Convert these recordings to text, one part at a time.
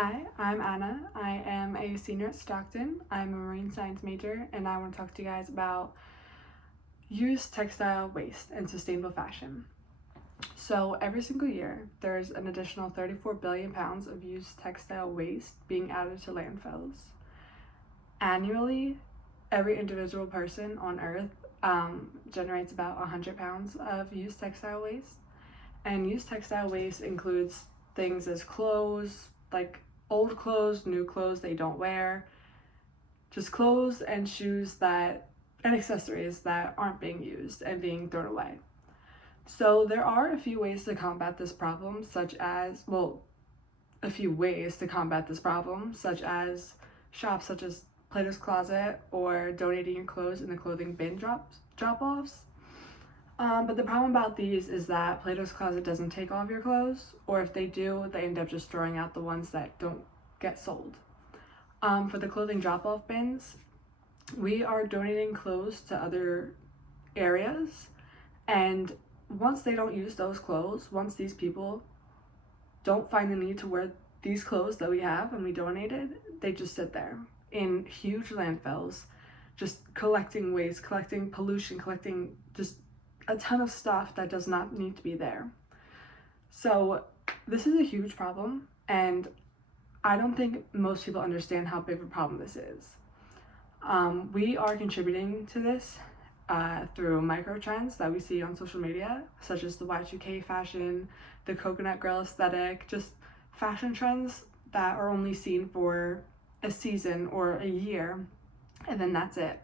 Hi, I'm Anna. I am a senior at Stockton. I'm a marine science major, and I want to talk to you guys about used textile waste and sustainable fashion. So every single year, there's an additional 34 billion pounds of used textile waste being added to landfills. Annually, every individual person on Earth generates about 100 pounds of used textile waste. And used textile waste includes things as clothes, like old clothes, new clothes they don't wear, just clothes and shoes and accessories that aren't being used and being thrown away. So there are a few ways to combat this problem, such as shops such as Plato's Closet or donating your clothes in the clothing bin drop-offs. But the problem about these is that Plato's Closet doesn't take all of your clothes, or if they do, they end up just throwing out the ones that don't get sold. For the clothing drop-off bins, we are donating clothes to other areas, and once they don't use those clothes, once these people don't find the need to wear these clothes that we have and we donated, they just sit there in huge landfills, just collecting waste, collecting pollution, collecting just a ton of stuff that does not need to be there. So this is a huge problem, and I don't think most people understand how big of a problem this is. We are contributing to this through micro trends that we see on social media, such as the Y2K fashion, the coconut girl aesthetic, just fashion trends that are only seen for a season or a year, and then that's it.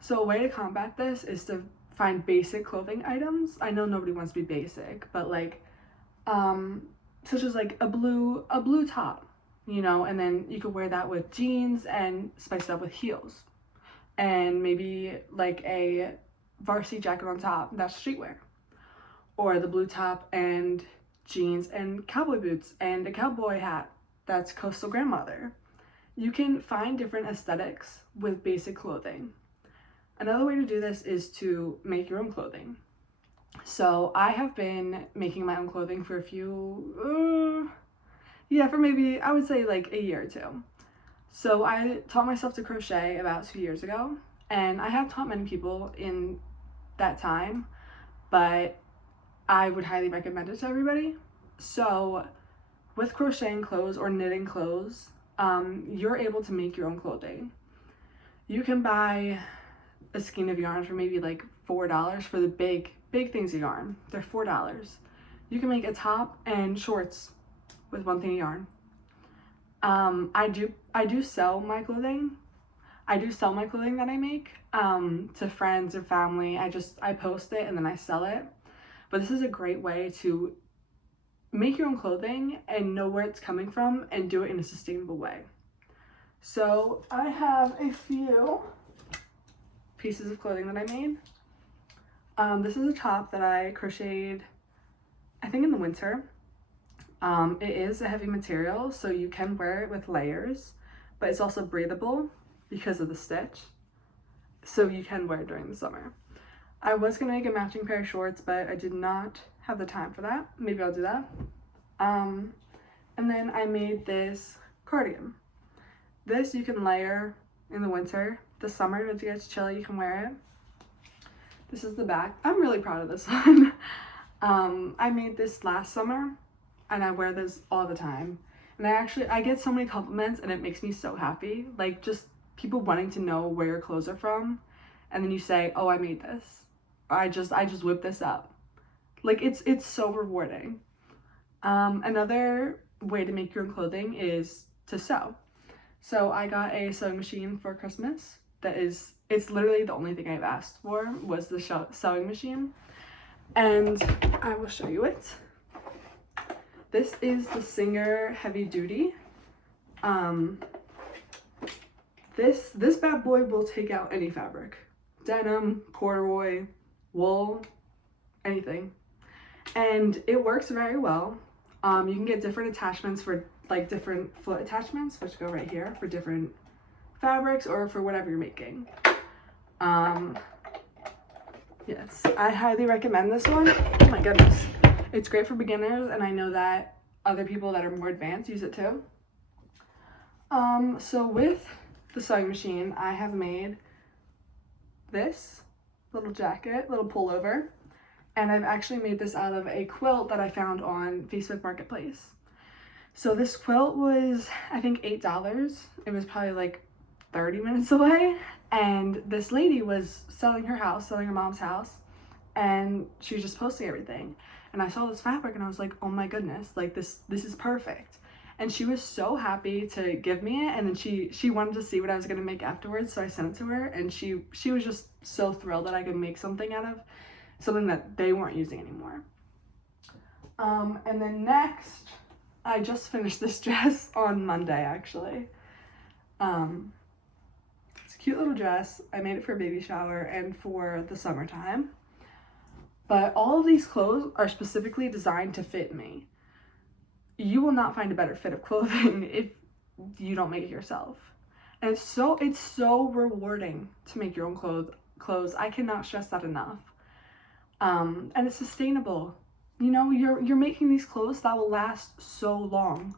So a way to combat this is to find basic clothing items. I know nobody wants to be basic, but such as like a blue top, and then you could wear that with jeans and spice it up with heels, and maybe like a varsity jacket on top, that's streetwear, or the blue top and jeans and cowboy boots and a cowboy hat, that's coastal grandmother. You can find different aesthetics with basic clothing. Another way to do this is to make your own clothing. So I have been making my own clothing for for maybe, I would say like a year or two. So I taught myself to crochet about 2 years ago, and I have taught many people in that time, but I would highly recommend it to everybody. So with crocheting clothes or knitting clothes, you're able to make your own clothing. You can buy a skein of yarn for maybe like $4 for the big things of yarn. They're $4. You can make a top and shorts with one thing of yarn. I do sell my clothing. I do sell my clothing that I make to friends or family. I post it and then I sell it. But this is a great way to make your own clothing and know where it's coming from and do it in a sustainable way. So I have a few pieces of clothing that I made. This is a top that I crocheted, I think in the winter. It is a heavy material, so you can wear it with layers, but it's also breathable because of the stitch, so you can wear it during the summer. I was gonna make a matching pair of shorts, but I did not have the time for that. Maybe I'll do that. And then I made this cardigan. This you can layer in the winter. The summer, if it gets chilly, you can wear it. This is the back. I'm really proud of this one. I made this last summer, and I wear this all the time. And I get so many compliments, and it makes me so happy. Like, just people wanting to know where your clothes are from, and then you say, "Oh, I made this," or I just whipped this up. Like, it's so rewarding. Another way to make your own clothing is to sew. So I got a sewing machine for Christmas. It's literally the only thing I've asked for was the sewing machine, and I will show you it. This is the Singer Heavy Duty. This bad boy will take out any fabric. Denim, corduroy, wool, anything. And it works very well. You can get different attachments for like different foot attachments, which go right here for different fabrics or for whatever you're making. Yes, I highly recommend this one. Oh my goodness. It's great for beginners, and I know that other people that are more advanced use it too. So with the sewing machine, I have made this little jacket, little pullover, and I've actually made this out of a quilt that I found on Facebook Marketplace. So this quilt was, I think, $8. It was probably like 30 minutes away, and this lady was selling her mom's house, and she was just posting everything. And I saw this fabric and I was like, oh my goodness, like this is perfect. And she was so happy to give me it, and then she wanted to see what I was gonna make afterwards, so I sent it to her, and she was just so thrilled that I could make something out of something that they weren't using anymore. And then next, I just finished this dress on Monday, actually. It's a cute little dress. I made it for a baby shower and for the summertime. But all of these clothes are specifically designed to fit me. You will not find a better fit of clothing if you don't make it yourself. And it's so rewarding to make your own clothes. I cannot stress that enough. And it's sustainable. You know, you're making these clothes that will last so long,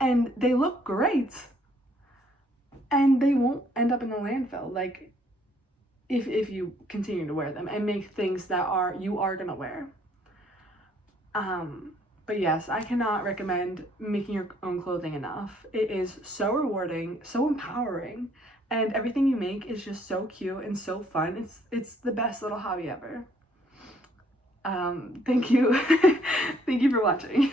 and they look great, and they won't end up in the landfill, like if you continue to wear them and make things that you are gonna wear. But yes, I cannot recommend making your own clothing enough. It is so rewarding, so empowering, and everything you make is just so cute and so fun. It's the best little hobby ever. Thank you. Thank you for watching.